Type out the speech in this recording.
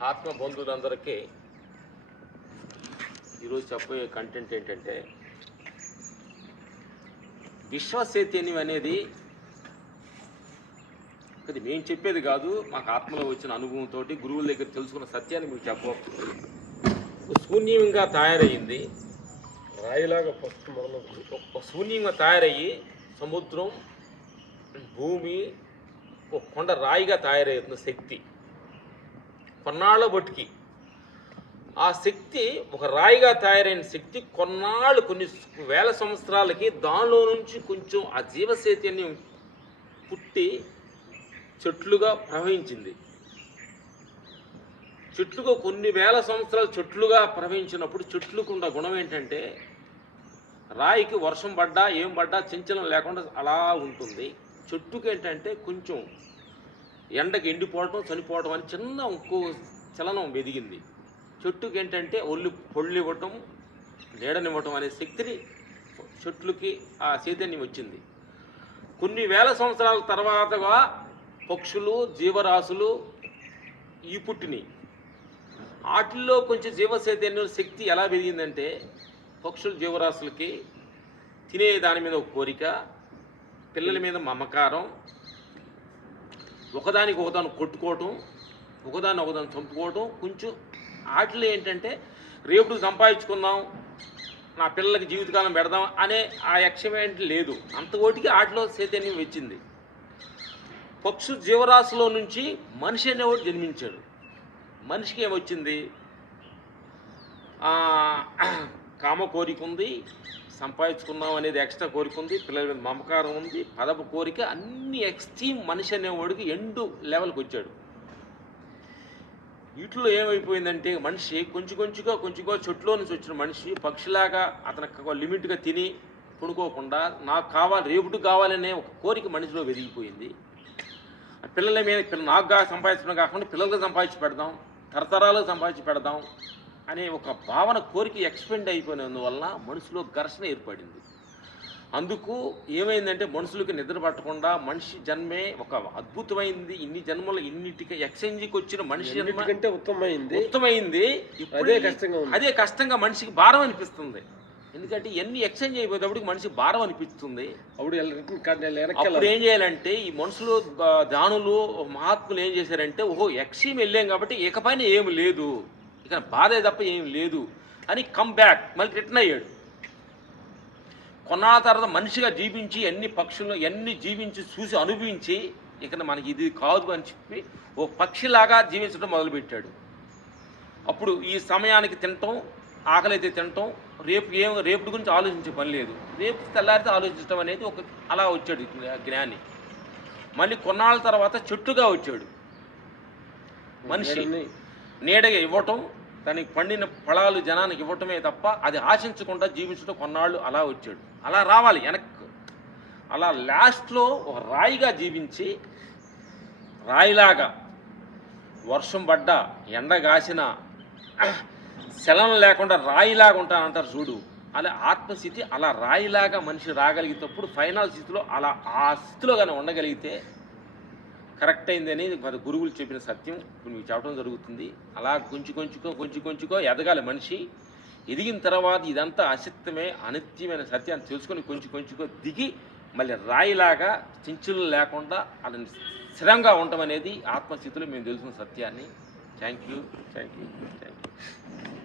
ఆత్మ బంధువులందరికీ ఈరోజు చెప్పబోయే కంటెంట్ ఏంటంటే విశ్వసైతన్యం అనేది అది మేము చెప్పేది కాదు మాకు ఆత్మలో వచ్చిన అనుభవంతో గురువుల దగ్గర తెలుసుకున్న సత్యాన్ని మీకు చెప్పవచ్చు శూన్యంగా తయారయ్యింది రాయిలాగా ఫస్ట్ మొదలు. ఒక శూన్యంగా తయారయ్యి సముద్రం భూమి ఒక కొండ రాయిగా తయారవుతుంది శక్తి. కొన్నాళ్ళ బొట్టుకి. ఆ శక్తి ఒక రాయిగా తయారైన శక్తి కొన్నాళ్ళు కొన్ని వేల సంవత్సరాలకి దానిలో నుంచి కొంచెం ఆ జీవచైతన్యం పుట్టి చెట్లుగా ప్రవహించింది. చెట్లుగా కొన్ని వేల సంవత్సరాలు చెట్లుగా ప్రవహించినప్పుడు చెట్లుకున్న గుణం ఏంటంటే రాయికి వర్షం పడ్డా ఏం పడ్డా చంచలం లేకుండా అలా ఉంటుంది. చెట్టుకి ఏంటంటే కొంచెం ఎండకి ఎండిపోవటం చనిపోవటం అని చిన్న ఇంకో చలనం ఎదిగింది చెట్టుకి ఏంటంటే ఒళ్ళు పొళ్ళు ఇవ్వటం నీడనివ్వటం అనే శక్తిని చెట్లుకి ఆ చైతన్యం వచ్చింది. కొన్ని వేల సంవత్సరాల తర్వాతగా పక్షులు జీవరాశులు ఈ పుట్టినాయి వాటిల్లో కొంచెం జీవ చైతన్యం శక్తి ఎలా పెరిగిందంటే పక్షుల జీవరాశులకి తినే దాని మీద ఒక కోరిక పిల్లల మీద మమకారం ఒకదానికి ఒకదాన్ని కొట్టుకోవటం ఒకదాన్ని ఒకదాన్ని చంపుకోవటం కొంచెం వాటిలో ఏంటంటే రేపు సంపాదించుకుందాం నా పిల్లలకి జీవితకాలం పెడదాం అనే ఆ యక్షమేంటి లేదు. అంతకోటికి ఆటలో వాటిలో చైతన్యం వచ్చింది. పక్షు జీవరాశిలో నుంచి మనిషి అనేవాడు జన్మించాడు. మనిషికి ఏమొచ్చింది? కామ కోరిక ఉంది సంపాదించుకుందాం అనేది ఎక్స్ట్రా కోరిక ఉంది పిల్లల మీద మమకారం ఉంది పదపు కోరిక అన్ని ఎక్స్ట్రీమ్ మనిషి అనేవాడికి ఎండు లెవెల్కి వచ్చాడు. వీటిలో ఏమైపోయిందంటే మనిషి కొంచెం కొంచెంగా కొంచెంగా చెట్లో నుంచి వచ్చిన మనిషి పక్షిలాగా అతను లిమిట్గా తిని పడుకోకుండా నాకు కావాలి రేపుటి కావాలనే ఒక కోరిక మనిషిలో వెదిగిపోయింది. పిల్లల మీద పిల్ల- నాకు సంపాదించడం కాకుండా పిల్లలకు సంపాదించి పెడదాం తరతరాలకు సంపాదించి పెడదాం అనే ఒక భావన కోరిక ఎక్స్పెండ్ అయిపోయినందువల్ల మనుషులో ఘర్షణ ఏర్పడింది. అందుకు ఏమైందంటే మనుషులకి నిద్ర పట్టకుండా మనిషి జన్మే ఒక అద్భుతమైంది. ఇన్ని జన్మలు ఇన్నిటికి ఎక్స్చేంజ్కి వచ్చిన మనిషి జన్మ ఉత్తమైంది ఇప్పుడు అదే కష్టంగా. అదే కష్టంగా మనిషికి భారం అనిపిస్తుంది. ఎందుకంటే ఎన్ని ఎక్స్చేంజ్ అయిపోయేటప్పటికి మనిషి భారం అనిపిస్తుంది. అప్పుడు ఏం చేయాలంటే ఈ మనుషులు దానులు మహాత్ములు ఏం చేశారంటే ఓహో యక్షీం వెళ్ళాం కాబట్టి ఇకపైన ఏమి లేదు. ఇక బాధే తప్ప ఏం లేదు అని కమ్ బ్యాక్ మళ్ళీ రిటర్న్ అయ్యాడు. కొన్నాళ్ళ తర్వాత మనిషిగా జీవించి ఎన్ని పక్షులు ఎన్ని జీవించి చూసి అనుభవించి ఇక మనకి ఇది కాదు అని చెప్పి ఓ పక్షిలాగా జీవించడం మొదలుపెట్టాడు. అప్పుడు ఈ సమయానికి తినటం ఆకలి అయితే తినటం రేపు ఏం రేపు గురించి ఆలోచించే పని లేదు. రేపు తెల్లారితే ఆలోచించడం అనేది ఒక అలా వచ్చాడు జ్ఞాని. మళ్ళీ కొన్నాళ్ళ తర్వాత చెట్టుగా వచ్చాడు. మనిషి. నీడగా ఇవ్వటం దానికి పండిన ఫలాలు జనానికి ఇవ్వటమే తప్ప అది ఆశించకుండా జీవించడం కొన్నాళ్ళు అలా వచ్చాడు. అలా రావాలి వెనక్కు. అలా లాస్ట్లో ఒక రాయిగా జీవించి రాయిలాగా వర్షం పడ్డా ఎండ కాసిన శలం లేకుండా రాయిలాగా ఉంటానంటారు చూడు. అలా ఆత్మస్థితి అలా రాయిలాగా మనిషి రాగలిగేటప్పుడు ఫైనల్ స్థితిలో అలా ఆ స్థితిలో కానీ ఉండగలిగితే కరెక్ట్ అయిందని మన గురువులు చెప్పిన సత్యం. ఇప్పుడు మీకు చెప్పడం జరుగుతుంది. అలా కొంచెం కొంచుకో కొంచెం కొంచుకో ఎదగాలి మనిషి. ఎదిగిన తర్వాత ఇదంతా అసిత్తమే అనిత్యమైన సత్యాన్ని తెలుసుకొని కొంచెం కొంచుకో దిగి మళ్ళీ రాయిలాగా చించులు లేకుండా అలా స్థిరంగా ఉండటం అనేది ఆత్మస్థితిలో మేము తెలుసుకున్న సత్యాన్ని. Thank you thank you thank you